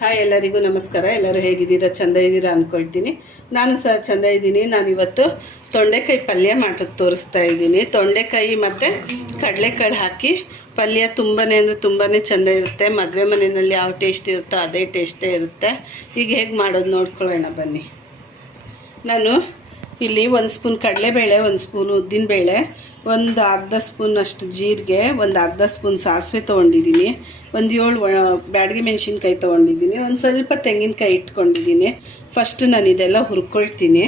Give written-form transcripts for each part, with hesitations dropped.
Hi, ಎಲ್ಲರಿಗೂ ನಮಸ್ಕಾರ. ಎಲ್ಲರೂ ಹೇಗಿದ್ದೀರಾ? ಚೆಂದ ಇದ್ದೀರಾ ಅಂದ್ಕೊಳ್ತೀನಿ. ನಾನು ಸಹ ಚೆಂದ ಇದ್ದೀನಿ. ನಾನಿವತ್ತು ತೊಂಡೆಕಾಯಿ ಪಲ್ಯ ಮಾಡೋದು ತೋರಿಸ್ತಾ ಇದ್ದೀನಿ. ತೊಂಡೆಕಾಯಿ ಮತ್ತು ಕಡಲೆಕಾಳು ಹಾಕಿ ಪಲ್ಯ ತುಂಬಾ ಅಂದರೆ ತುಂಬಾ ಚೆಂದ ಇರುತ್ತೆ. ಮದುವೆ ಮನೆಯಲ್ಲಿ ಯಾವ ಟೇಸ್ಟ್ ಇರುತ್ತೋ ಅದೇ ಟೇಸ್ಟೇ ಇರುತ್ತೆ. ಈಗ ಹೇಗೆ ಮಾಡೋದು ನೋಡ್ಕೊಳ್ಳೋಣ ಬನ್ನಿ. ನಾನು ಇಲ್ಲಿ 1 ಸ್ಪೂನ್ ಕಡಲೆಬೇಳೆ, 1 ಸ್ಪೂನ್ ಉದ್ದಿನಬೇಳೆ, ಒಂದು ಅರ್ಧ ಸ್ಪೂನ್ ಅಷ್ಟು ಜೀರಿಗೆ, ಒಂದು ಅರ್ಧ ಸ್ಪೂನ್ ಸಾಸಿವೆ ತೊಗೊಂಡಿದ್ದೀನಿ, ಒಂದು 7 ಬ್ಯಾಡಗಿ ಮೆಣಸಿನ್ಕಾಯಿ ತೊಗೊಂಡಿದ್ದೀನಿ, ಒಂದು ಸ್ವಲ್ಪ ತೆಂಗಿನಕಾಯಿ ಇಟ್ಕೊಂಡಿದ್ದೀನಿ. ಫಸ್ಟ್ ನಾನು ಇದೆಲ್ಲ ಹುರ್ಕೊಳ್ತೀನಿ.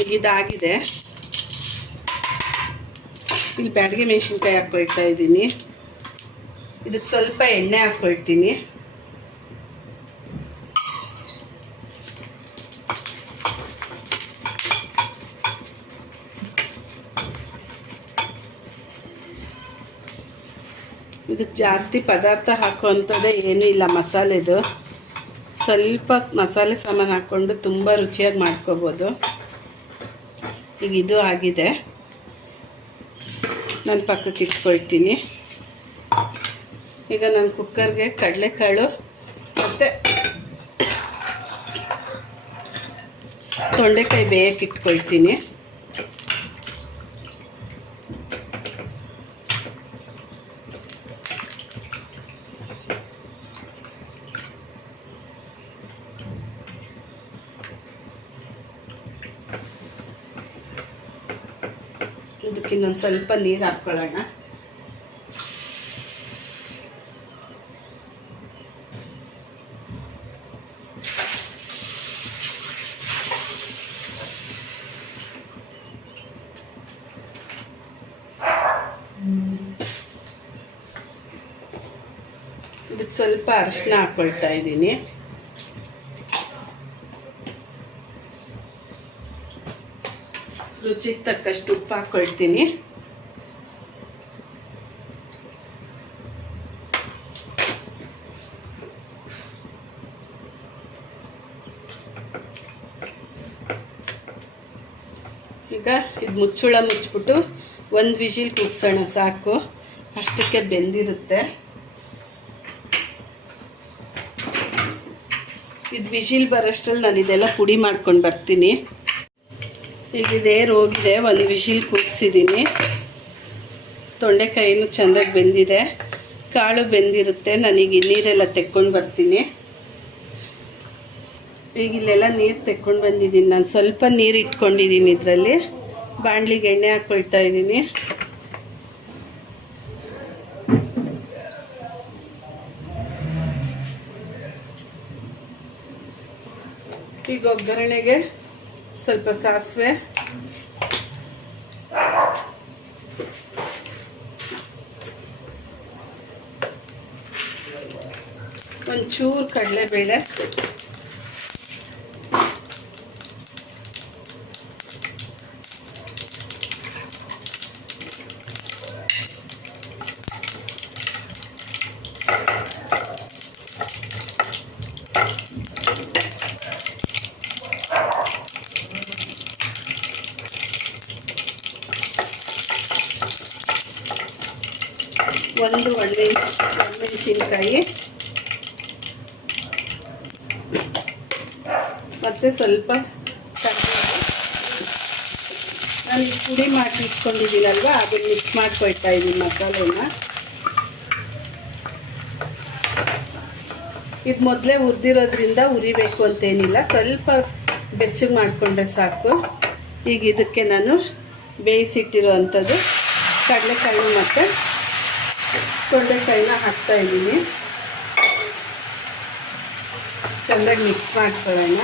ಈಗ ಇದಾಗಿದೆ. ಇಲ್ಲಿ ಬ್ಯಾಡಗಿ ಮೆಣಸಿನ್ಕಾಯಿ ಹಾಕ್ಕೊಳ್ತಾ ಇದ್ದೀನಿ. ಇದಕ್ಕೆ ಸ್ವಲ್ಪ ಎಣ್ಣೆ ಹಾಕ್ಕೊಳ್ತೀನಿ. ಇದಕ್ಕೆ ಜಾಸ್ತಿ ಪದಾರ್ಥ ಹಾಕುವಂಥದ್ದೇ ಏನೂ ಇಲ್ಲ. ಮಸಾಲೆದು ಸ್ವಲ್ಪ ಮಸಾಲೆ ಸಾಮಾನು ಹಾಕ್ಕೊಂಡು ತುಂಬ ರುಚಿಯಾಗಿ ಮಾಡ್ಕೋಬೋದು. ಈಗ ಇದು ಆಗಿದೆ, ನಾನು ಪಕ್ಕಕ್ಕೆ ಇಟ್ಕೊಳ್ತೀನಿ. ಈಗ ನಾನು ಕುಕ್ಕರ್ಗೆ ಕಡಲೆಕಾಳು ಮತ್ತು ತೊಂಡೆಕಾಯಿ ಬೇಯಕ್ಕೆ ಇಟ್ಕೊಳ್ತೀನಿ. ಇದಕ್ಕೆ ಇನ್ನೊಂದು ಸ್ವಲ್ಪ ನೀರು ಹಾಕ್ಕೊಳ್ಳೋಣ. ಇದಕ್ಕೆ ಸ್ವಲ್ಪ ಅರಿಶಿನ ಹಾಕ್ಕೊಳ್ತಾ ಇದ್ದೀನಿ. ರುಚಿಗೆ ತಕ್ಕಷ್ಟು ಉಪ್ಪು ಹಾಕ್ಕೊಳ್ತೀನಿ. ಈಗ ಇದು ಮುಚ್ಚಿಬಿಟ್ಟು 1 ವಿಷಿಲ್ ಕೂಗ್ಸೋಣ, ಸಾಕು. ಅಷ್ಟಕ್ಕೆ ಬೆಂದಿರುತ್ತೆ. ಇದು ವಿಷಿಲ್ ಬರೋಷ್ಟರಲ್ಲಿ ನಾನು ಇದೆಲ್ಲ ಪುಡಿ ಮಾಡ್ಕೊಂಡು ಬರ್ತೀನಿ. ಈಗ ಇದೇರು ಹೋಗಿದೆ, 1 ವಿಷಿಲ್ ಕೂಗಿಸಿದ್ದೀನಿ. ತೊಂಡೆಕಾಯಿನೂ ಚೆಂದಾಗಿ ಬೆಂದಿದೆ, ಕಾಳು ಬೆಂದಿರುತ್ತೆ. ನಾನೀಗ ನೀರೆಲ್ಲ ತೆಕ್ಕೊಂಡು ಬರ್ತೀನಿ. ಈಗ ಇಲ್ಲೆಲ್ಲ ನೀರು ತೆಕ್ಕೊಂಡು ಬಂದಿದ್ದೀನಿ. ನಾನು ಸ್ವಲ್ಪ ನೀರು ಇಟ್ಕೊಂಡಿದ್ದೀನಿ. ಇದರಲ್ಲಿ ಬಾಣಲಿಗೆ ಎಣ್ಣೆ ಹಾಕ್ಕೊಳ್ತಾ ಇದ್ದೀನಿ. ಈಗ ಒಗ್ಗರಣೆಗೆ ಸ್ವಲ್ಪ ಸಾಸಿವೆ, ಒಂಚೂರು ಕಡಲೆಬೇಳೆ, ಒಂದು ಒಣಮೆಣಸಿನ್ಕಾಯಿ ಮತ್ತು ಸ್ವಲ್ಪ ಕರಿಬೇವು. ನಾನು ಪುಡಿ ಮಾಡಿ ಇಟ್ಕೊಂಡಿದ್ದೀನಲ್ವ, ಅದನ್ನು ಮಿಕ್ಸ್ ಮಾಡ್ಕೊಳ್ತಾ ಇದ್ದೀನಿ ಮಸಾಲೆನ. ಇದು ಮೊದಲೇ ಹುರಿದಿರೋದ್ರಿಂದ ಉರಿಬೇಕು ಅಂತೇನಿಲ್ಲ, ಸ್ವಲ್ಪ ಬೆಚ್ಚಗೆ ಮಾಡಿಕೊಂಡ್ರೆ ಸಾಕು. ಈಗ ಇದಕ್ಕೆ ನಾನು ಬೇಯಿಸಿಟ್ಟಿರೋ ಅಂಥದ್ದು ಕಡಲೆಕಾಳು ಮತ್ತು ತೊಂಡೆಕಾಯಿನ ಹಾಕ್ತಾಯಿದ್ದೀನಿ. ಚೆಂದಾಗಿ ಮಿಕ್ಸ್ ಮಾಡ್ಕೊಳ್ಳೋಣ.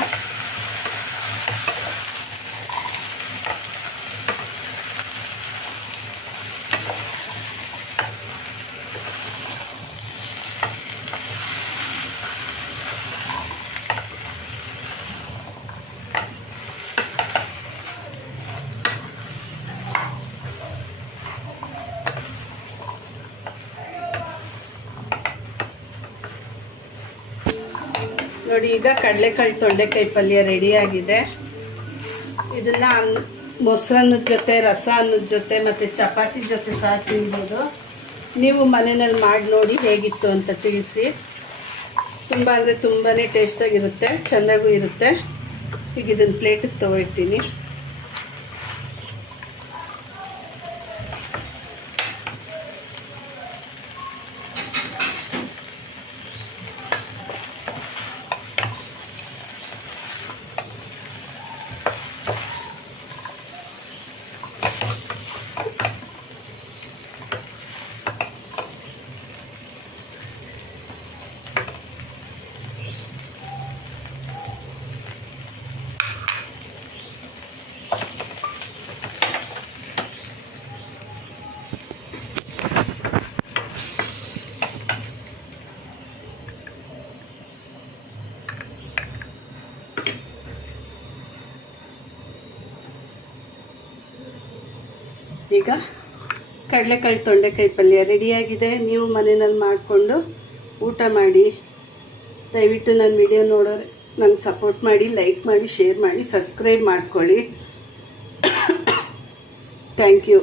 ನೋಡಿ, ಈಗ ಕಡಲೆಕಾಳು ತೊಂಡೆಕಾಯಿ ಪಲ್ಯ ರೆಡಿಯಾಗಿದೆ. ಇದನ್ನು ಮೊಸರನ್ನದ ಜೊತೆ, ರಸ ಅನ್ನದ ಜೊತೆ ಮತ್ತು ಚಪಾತಿ ಜೊತೆ ಸಹ ತಿನ್ಬೋದು. ನೀವು ಮನೆಯಲ್ಲಿ ಮಾಡಿ ನೋಡಿ ಹೇಗಿತ್ತು ಅಂತ ತಿಳಿಸಿ. ತುಂಬ ಅಂದರೆ ತುಂಬಾ ಟೇಸ್ಟಾಗಿರುತ್ತೆ, ಚೆಂದಾಗೂ ಇರುತ್ತೆ. ಈಗ ಇದನ್ನು ಪ್ಲೇಟಿಗೆ ತೊಗೊಳ್ತೀನಿ. ಈಗ ಕಡಲೆಕಾಳು ತೊಂಡೆಕಾಯಿ ಪಲ್ಯ ರೆಡಿಯಾಗಿದೆ. ನೀವು ಮನೆಯಲ್ಲಿ ಮಾಡಿಕೊಂಡು ಊಟ ಮಾಡಿ. ದಯವಿಟ್ಟು ನನ್ನ ವಿಡಿಯೋ ನೋಡೋರು ನನಗೆ ಸಪೋರ್ಟ್ ಮಾಡಿ, ಲೈಕ್ ಮಾಡಿ, ಶೇರ್ ಮಾಡಿ, ಸಬ್ಸ್ಕ್ರೈಬ್ ಮಾಡ್ಕೊಳ್ಳಿ. Thank you.